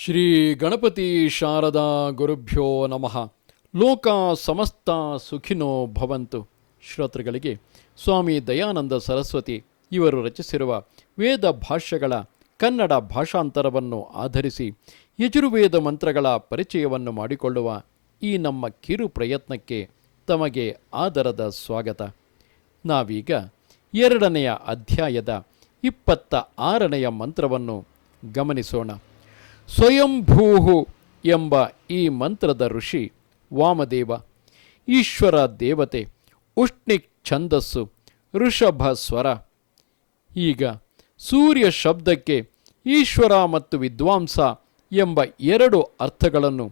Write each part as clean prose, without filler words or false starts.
ಶ್ರೀ ಗಣಪತಿ ಶಾರದಾ ಗುರುಭ್ಯೋ ನಮಃ. ಲೋಕ ಸಮಸ್ತ ಸುಖಿನೋ ಭವಂತು. ಶ್ರೋತೃಗಳಿಗೆ ಸ್ವಾಮಿ ದಯಾನಂದ ಸರಸ್ವತಿ ಇವರು ರಚಿಸಿರುವ ವೇದ ಭಾಷ್ಯಗಳ ಕನ್ನಡ ಭಾಷಾಂತರವನ್ನು ಆಧರಿಸಿ ಯಜುರ್ವೇದ ಮಂತ್ರಗಳ ಪರಿಚಯವನ್ನು ಮಾಡಿಕೊಳ್ಳುವ ಈ ನಮ್ಮ ಕಿರು ಪ್ರಯತ್ನಕ್ಕೆ ತಮಗೆ ಆದರದ ಸ್ವಾಗತ. ನಾವೀಗ 2ನೇ ಅಧ್ಯಾಯದ 26ನೇ ಮಂತ್ರವನ್ನು ಗಮನಿಸೋಣ. ಸ್ವಯಂಭೂ ಎಂಬ ಈ ಮಂತ್ರದ ಋಷಿ ವಾಮದೇವ, ಈಶ್ವರ ದೇವತೆ, ಉಷ್ಣಿಕ್ ಛಂದಸ್ಸು, ಋಷಭ ಸ್ವರ. ಈಗ ಸೂರ್ಯ ಶಬ್ದಕ್ಕೆ ಈಶ್ವರ ಮತ್ತು ವಿದ್ವಾಂಸ ಎಂಬ 2 ಅರ್ಥಗಳನ್ನು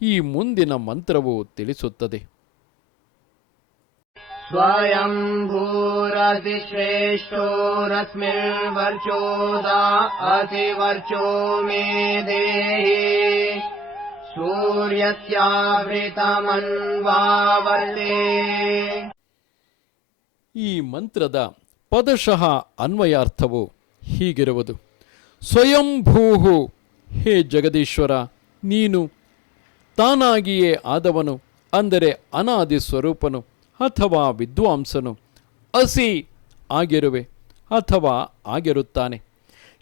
ಈ ಮುಂದಿನ ಮಂತ್ರವು ತಿಳಿಸುತ್ತದೆ. ಸ್ವಯಂಭೂರತಿಶ್ರೇಷ್ಠೋ ರಸ್ಮಿರ್ವರ್ಚೋದಾ ಅತಿವರ್ಚೋ ಮೇ ದೇಹಿ ಸೂರ್ಯಸ್ಯಾವೃತಮನ್ವಾವರ್ತೆ. ಈ ಮಂತ್ರದ ಪದಶಃ ಅನ್ವಯಾರ್ಥವು ಹೀಗಿರುವುದು: ಸ್ವಯಂಭೂ, ಹೇ ಜಗದೀಶ್ವರ, ನೀನು ತಾನಾಗಿಯೇ ಆದವನು, ಅಂದರೆ ಅನಾದಿ ಸ್ವರೂಪನು ಅಥವಾ ವಿದ್ವಾಂಸನು. ಅಸಿ, ಆಗಿರುವೆ ಅಥವಾ ಆಗಿರುತ್ತಾನೆ.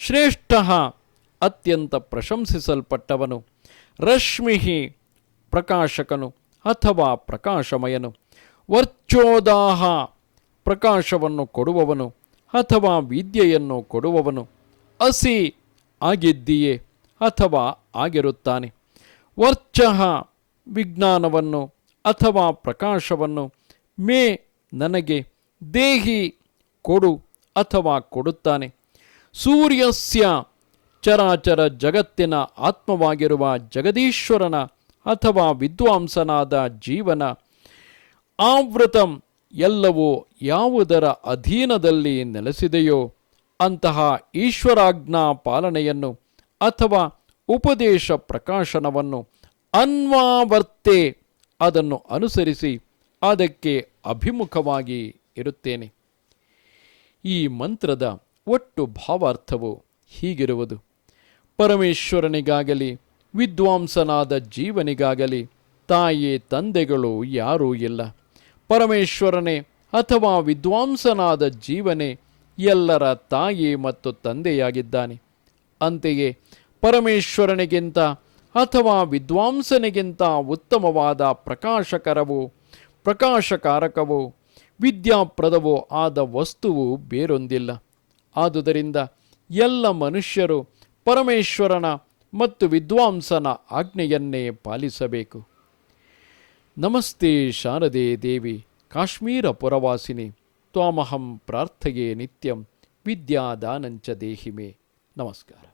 ಶ್ರೇಷ್ಠ, ಅತ್ಯಂತ ಪ್ರಶಂಸಿಸಲ್ಪಟ್ಟವನು. ರಶ್ಮಿಹಿ, ಪ್ರಕಾಶಕನು ಅಥವಾ ಪ್ರಕಾಶಮಯನು. ವರ್ಚೋದಾಹ, ಪ್ರಕಾಶವನ್ನು ಕೊಡುವವನು ಅಥವಾ ವಿದ್ಯೆಯನ್ನು ಕೊಡುವವನು. ಅಸಿ, ಆಗಿದ್ದೀಯೇ ಅಥವಾ ಆಗಿರುತ್ತಾನೆ. ವರ್ಚಃ, ವಿಜ್ಞಾನವನ್ನು ಅಥವಾ ಪ್ರಕಾಶವನ್ನು. ಮೇ, ನನಗೆ. ದೇಹಿ, ಕೊಡು ಅಥವಾ ಕೊಡುತ್ತಾನೆ. ಸೂರ್ಯಸ್ಯ, ಚರಾಚರ ಜಗತ್ತಿನ ಆತ್ಮವಾಗಿರುವ ಜಗದೀಶ್ವರನ ಅಥವಾ ವಿದ್ವಾಂಸನಾದ ಜೀವನ. ಆವೃತಂ, ಎಲ್ಲವೂ ಯಾವುದರ ಅಧೀನದಲ್ಲಿ ನೆಲೆಸಿದೆಯೋ ಅಂತಹ ಈಶ್ವರಾಜ್ಞಾ ಪಾಲನೆಯನ್ನು ಅಥವಾ ಉಪದೇಶ ಪ್ರಕಾಶನವನ್ನು. ಅನ್ವಾವರ್ತೆ, ಅದನ್ನು ಅನುಸರಿಸಿ ಅದಕ್ಕೆ ಅಭಿಮುಖವಾಗಿ ಇರುತ್ತೇನೆ. ಈ ಮಂತ್ರದ ಒಟ್ಟು ಭಾವಾರ್ಥವು ಹೀಗಿರುವುದು: ಪರಮೇಶ್ವರನಿಗಾಗಲಿ ವಿದ್ವಾಂಸನಾದ ಜೀವನಿಗಾಗಲಿ ತಾಯಿ ತಂದೆಗಳು ಯಾರೂ ಇಲ್ಲ. ಪರಮೇಶ್ವರನೇ ಅಥವಾ ವಿದ್ವಾಂಸನಾದ ಜೀವನೇ ಎಲ್ಲರ ತಾಯಿ ಮತ್ತು ತಂದೆಯಾಗಿದ್ದಾನೆ. ಅಂತೆಯೇ ಪರಮೇಶ್ವರನಿಗಿಂತ ಅಥವಾ ವಿದ್ವಾಂಸನಿಗಿಂತ ಉತ್ತಮವಾದ ಪ್ರಕಾಶಕರವೋ ಪ್ರಕಾಶಕಾರಕವೋ ವಿದ್ಯಾಪ್ರದವೋ ಆದ ವಸ್ತುವು ಬೇರೊಂದಿಲ್ಲ. ಆದುದರಿಂದ ಎಲ್ಲ ಮನುಷ್ಯರು ಪರಮೇಶ್ವರನ ಮತ್ತು ವಿದ್ವಾಂಸನ ಆಜ್ಞೆಯನ್ನೇ ಪಾಲಿಸಬೇಕು. ನಮಸ್ತೆ ಶಾರದೆ ದೇವಿ, ಕಾಶ್ಮೀರ ಪುರವಾಸಿನಿ, ತ್ವಾಮಹಂ ಪ್ರಾರ್ಥಯೇ ನಿತ್ಯಂ, ವಿದ್ಯಾದಾನಂಚ ದೇಹಿ ಮೇ. ನಮಸ್ಕಾರ.